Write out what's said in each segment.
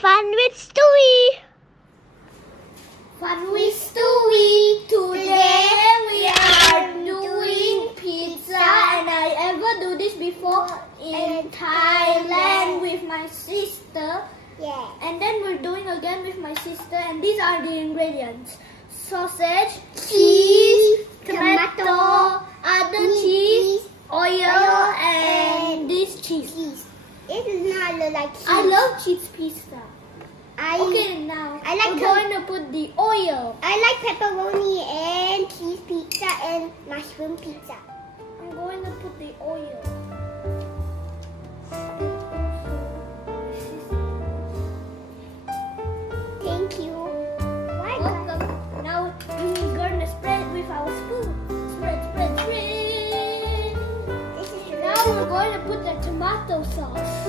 Fun with Stewie! Fun with Stewie! Today we are doing pizza, and I ever do this before in Thailand with my sister. Yeah. And then we're doing again with my sister, and these are the ingredients: sausage, cheese, tomato, other cheese, oil, and this cheese. It does not look like cheese. I love cheese pizza. Okay, now we're going to put the oil. I like pepperoni and cheese pizza and mushroom pizza. I'm going to put the oil. Thank you. Welcome. Now we're going to spread it with our spoon. Spread, spread, spread. Now we're going to put the tomato sauce.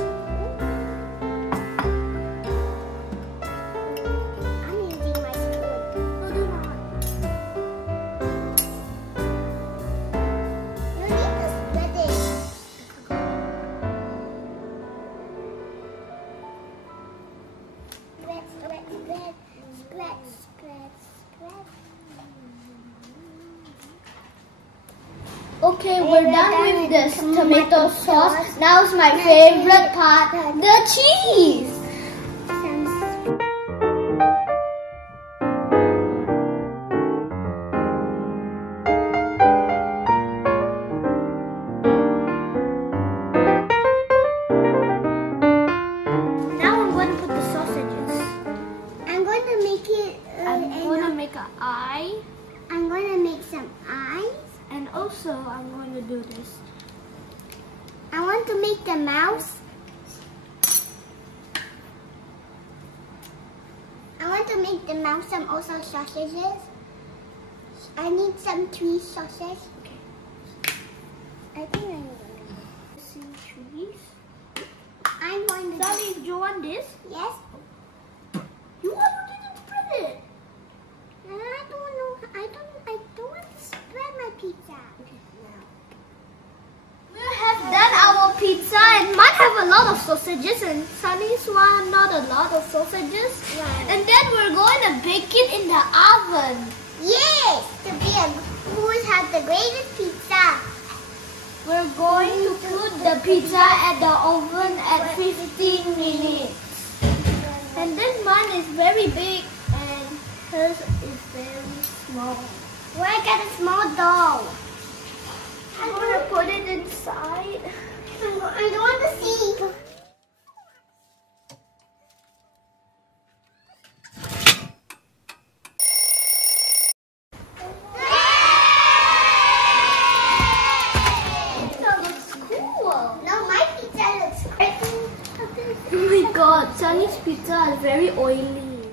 Okay, we're done with this tomato sauce. Now it's my favorite part, the cheese. Now I'm going to put the sausages. I'm going to make it. I'm going to make an eye. I'm going to make some eyes. And also, I'm going to do this. I want to make the mouse. I want to make the mouse some also sausages. I need some 3 sausages. Okay. I think I need Some cheese. I'm going to. Sally, do you want this? Yes. You didn't spread it. I don't know. I don't want to spread my pizza. Okay. We have done our pizza, and mine have a lot of sausages, and Sunny's one not a lot of sausages. Right. And then we're going to bake it in the oven. Yes, to be who has the greatest pizza. We're going to put the pizza at the oven at 15 minutes. And then mine is very big, and hers is very small. Well, I got a small doll. I'm going to put it inside. I don't want to see. That looks cool. No, my pizza looks crazy. Oh my god, Sunny's pizza is very oily.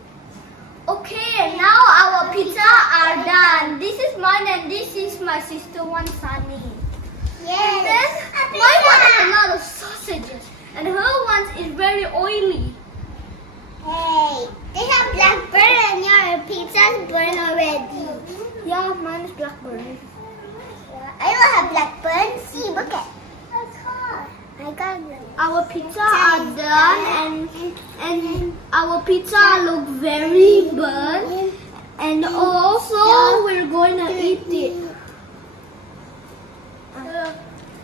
Okay, now our pizza are done. This is mine and this is my sister one, Sunny. Yes. And then mine one has a lot of sausages and her one is very oily. Hey, they have blackberry and your pizza's burned already. Yeah, mine is blackberry. I don't have blackburn. See, look at. I got them. Our pizza are done and our pizza look very burnt, and also we're going to eat it. The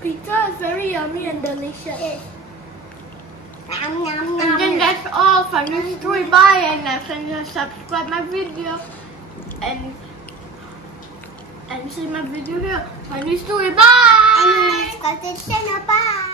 pizza is very yummy and delicious. And then that's all for this story. Bye, and like and subscribe my video and see my video here. Funny story. Bye. And subscribe to the channel. Bye.